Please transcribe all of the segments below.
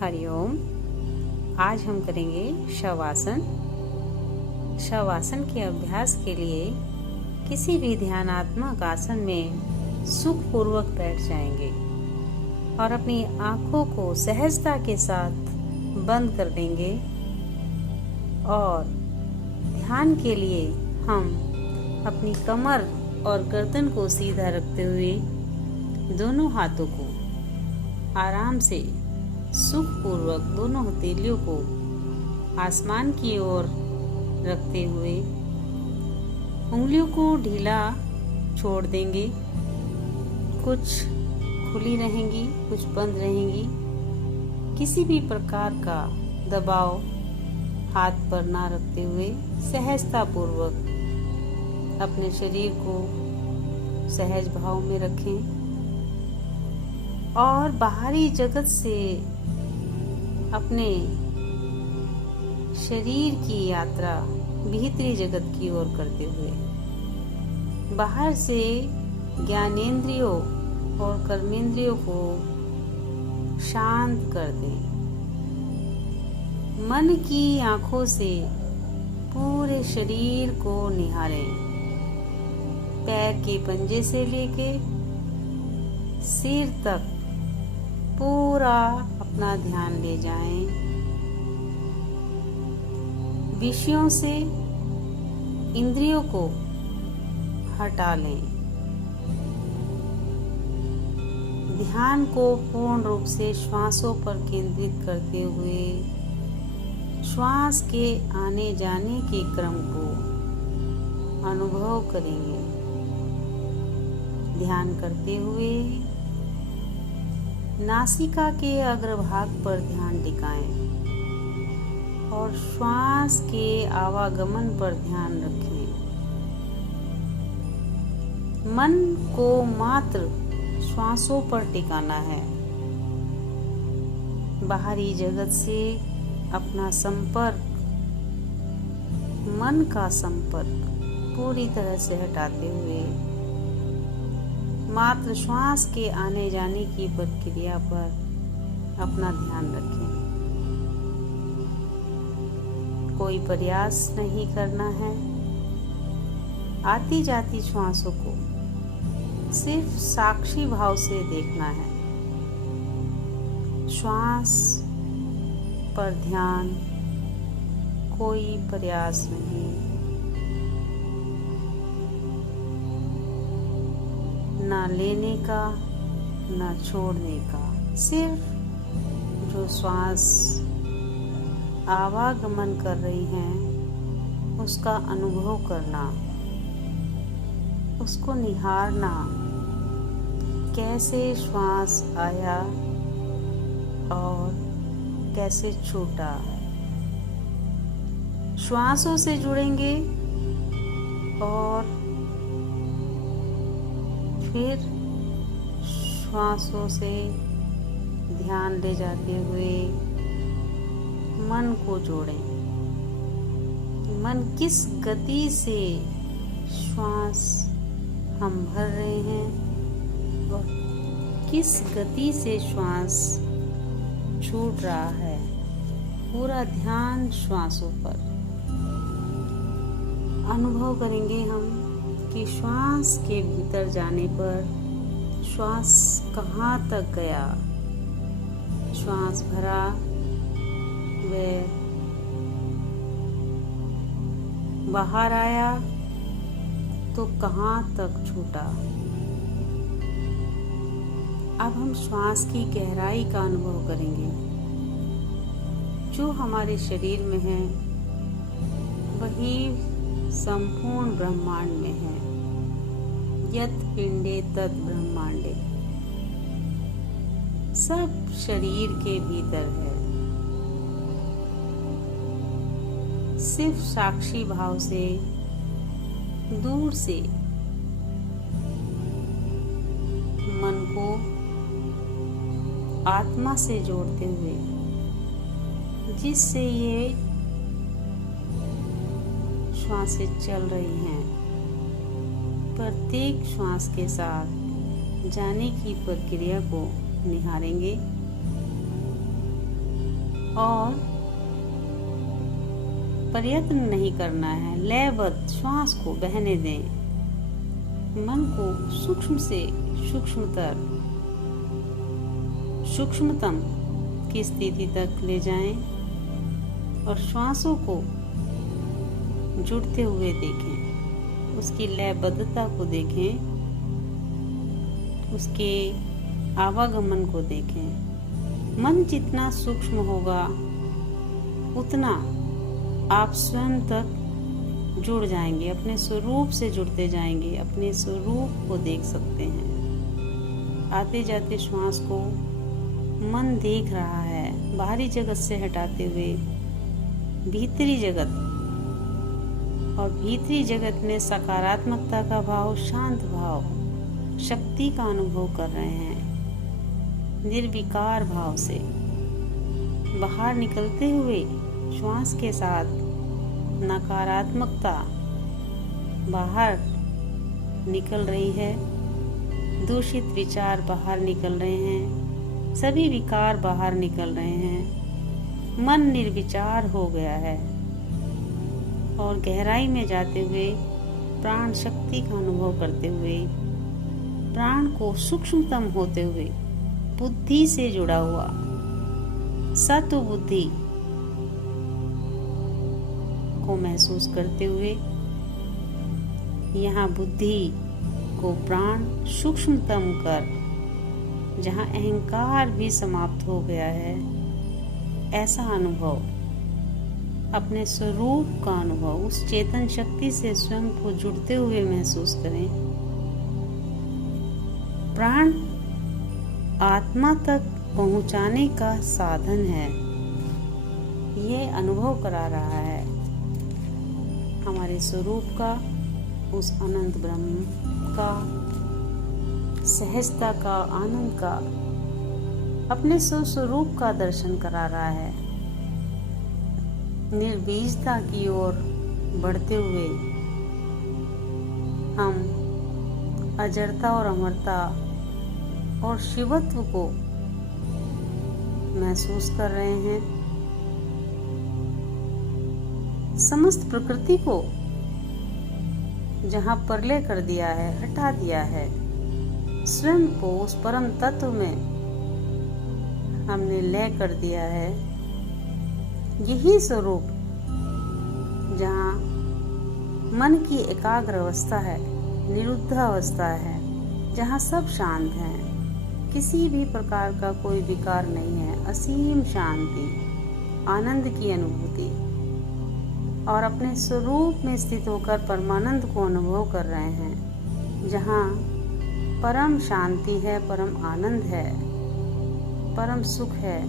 हरिओम। आज हम करेंगे शवासन। शवासन के अभ्यास के लिए किसी भी ध्यानात्मक आसन में सुखपूर्वक बैठ जाएंगे और अपनी आंखों को सहजता के साथ बंद कर देंगे और ध्यान के लिए हम अपनी कमर और गर्दन को सीधा रखते हुए दोनों हाथों को आराम से सुखपूर्वक दोनों हथेलियों को आसमान की ओर रखते हुए उंगलियों को ढीला छोड़ देंगे। कुछ खुली रहेंगी, कुछ बंद रहेंगी। किसी भी प्रकार का दबाव हाथ पर ना रखते हुए सहजता पूर्वक अपने शरीर को सहज भाव में रखें और बाहरी जगत से अपने शरीर की यात्रा भीतरी जगत की ओर करते हुए बाहर से ज्ञानेंद्रियों और कर्मेंद्रियों को शांत कर दें। मन की आंखों से पूरे शरीर को निहारें। पैर के पंजे से लेके सिर तक पूरा अपना ध्यान ले जाएं। विषयों से इंद्रियों को हटा लें। ध्यान को पूर्ण रूप से श्वासों पर केंद्रित करते हुए श्वास के आने जाने के क्रम को अनुभव करेंगे। ध्यान करते हुए नासिका के अग्रभाग पर ध्यान टिकाएं और श्वास के आवागमन पर ध्यान रखें। मन को मात्र श्वासों पर टिकाना है। बाहरी जगत से अपना संपर्क, मन का संपर्क पूरी तरह से हटाते हुए मात्र श्वास के आने जाने की प्रक्रिया पर अपना ध्यान रखें। कोई प्रयास नहीं करना है। आती जाती श्वासों को सिर्फ साक्षी भाव से देखना है। श्वास पर ध्यान, कोई प्रयास नहीं। ना लेने का, ना छोड़ने का। सिर्फ जो श्वास आवागमन कर रही हैं उसका अनुभव करना, उसको निहारना। कैसे श्वास आया और कैसे छूटा। श्वासों से जुड़ेंगे और फिर श्वासों से ध्यान ले जाते हुए मन को जोड़ें। मन किस गति से श्वास हम भर रहे हैं और किस गति से श्वास छूट रहा है। पूरा ध्यान श्वासों पर अनुभव करेंगे हम कि श्वास के भीतर जाने पर श्वास कहाँ तक गया। श्वास भरा व बाहर आया तो कहाँ तक छूटा। अब हम श्वास की गहराई का अनुभव करेंगे। जो हमारे शरीर में है वही संपूर्ण ब्रह्मांड में है। यत् पिंडे तत् ब्रह्मांडे। सब शरीर के भीतर है। सिर्फ साक्षी भाव से दूर से मन को आत्मा से जोड़ते हुए, जिससे ये श्वासें चल रही हैं, प्रत्येक श्वास के साथ जाने की प्रक्रिया को निहारेंगे और प्रयत्न नहीं करना है। लयबद्ध श्वास को बहने दें। मन को सूक्ष्म से सूक्ष्मतम की स्थिति तक ले जाएं और श्वासों को जुड़ते हुए देखें। उसकी लयबद्धता को देखें, उसके आवागमन को देखें। मन जितना सूक्ष्म होगा उतना आप स्वयं तक जुड़ जाएंगे, अपने स्वरूप से जुड़ते जाएंगे, अपने स्वरूप को देख सकते हैं। आते जाते श्वास को मन देख रहा है, बाहरी जगत से हटाते हुए भीतरी जगत, और भीतरी जगत में सकारात्मकता का भाव, शांत भाव, शक्ति का अनुभव कर रहे हैं। निर्विकार भाव से बाहर निकलते हुए श्वास के साथ नकारात्मकता बाहर निकल रही है, दूषित विचार बाहर निकल रहे हैं, सभी विकार बाहर निकल रहे हैं। मन निर्विचार हो गया है और गहराई में जाते हुए प्राण शक्ति का अनुभव करते हुए, प्राण को सूक्ष्मतम होते हुए, बुद्धि से जुड़ा हुआ सत्व बुद्धि को महसूस करते हुए, यहाँ बुद्धि को प्राण सूक्ष्मतम कर, जहाँ अहंकार भी समाप्त हो गया है, ऐसा अनुभव, अपने स्वरूप का अनुभव, उस चेतन शक्ति से स्वयं को जुड़ते हुए महसूस करें। प्राण आत्मा तक पहुंचाने का साधन है, ये अनुभव करा रहा है हमारे स्वरूप का, उस अनंत ब्रह्म का, सहजता का, आनंद का, अपने स्वरूप का दर्शन करा रहा है। निर्बीजता की ओर बढ़ते हुए हम अजरता और अमरता और शिवत्व को महसूस कर रहे हैं। समस्त प्रकृति को जहाँ परलय कर दिया है, हटा दिया है, स्वयं को उस परम तत्व में हमने लय कर दिया है। यही स्वरूप जहाँ मन की एकाग्र अवस्था है, निरुद्ध अवस्था है, जहाँ सब शांत हैं, किसी भी प्रकार का कोई विकार नहीं है, असीम शांति, आनंद की अनुभूति, और अपने स्वरूप में स्थित होकर परमानंद को अनुभव कर रहे हैं, जहाँ परम शांति है, परम आनंद है, परम सुख है।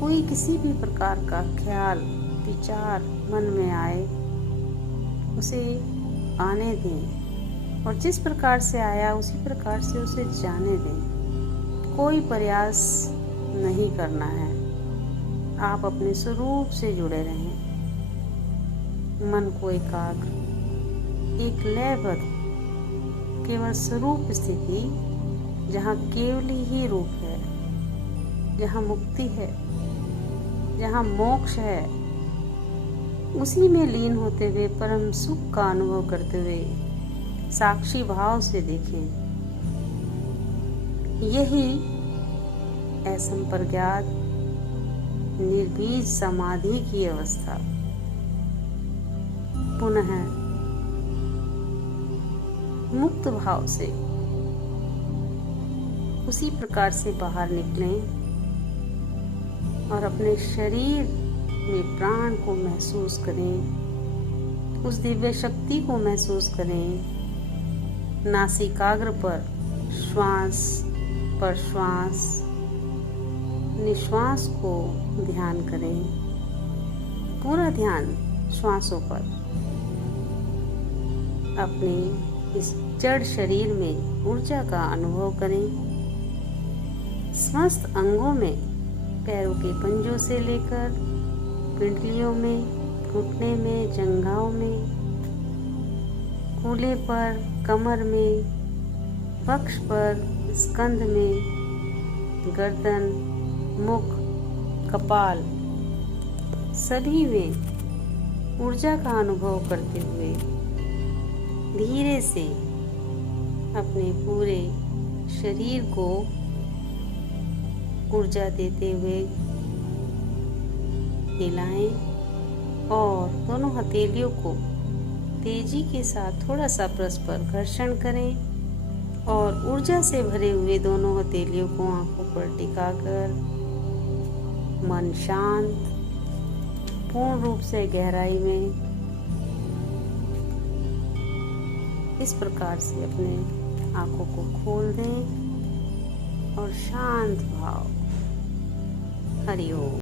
कोई किसी भी प्रकार का ख्याल, विचार मन में आए, उसे आने दें, और जिस प्रकार से आया उसी प्रकार से उसे जाने दें। कोई प्रयास नहीं करना है, आप अपने स्वरूप से जुड़े रहें। मन को एकाग्र, एक लयबद्ध, केवल स्वरूप स्थिति, जहाँ केवली ही रूप है, जहाँ मुक्ति है, जहाँ मोक्ष है, उसी में लीन होते हुए परम सुख का अनुभव करते हुए साक्षी भाव से देखें। यही असंप्रज्ञात निर्बीज समाधि की अवस्था। पुनः मुक्त भाव से उसी प्रकार से बाहर निकलें और अपने शरीर में प्राण को महसूस करें, उस दिव्य शक्ति को महसूस करें। नासिकाग्र पर श्वास पर श्वास, निश्वास को ध्यान करें, पूरा ध्यान श्वासों पर। अपने इस जड़ शरीर में ऊर्जा का अनुभव करें। समस्त अंगों में, पैरों के पंजों से लेकर पिंडलियों में, घुटने में, जंघाओं में, कूल्हे पर, कमर में, वक्ष पर, स्कंध में गर्दन, मुख, कपाल सभी में ऊर्जा का अनुभव करते हुए धीरे से अपने पूरे शरीर को ऊर्जा देते हुए हिलाएं और दोनों हथेलियों को तेजी के साथ थोड़ा सा परस्पर घर्षण करें और ऊर्जा से भरे हुए दोनों हथेलियों को आंखों पर टिकाकर मन शांत, पूर्ण रूप से गहराई में इस प्रकार से अपने आंखों को खोल दें और शांत भाव। हरि ओम।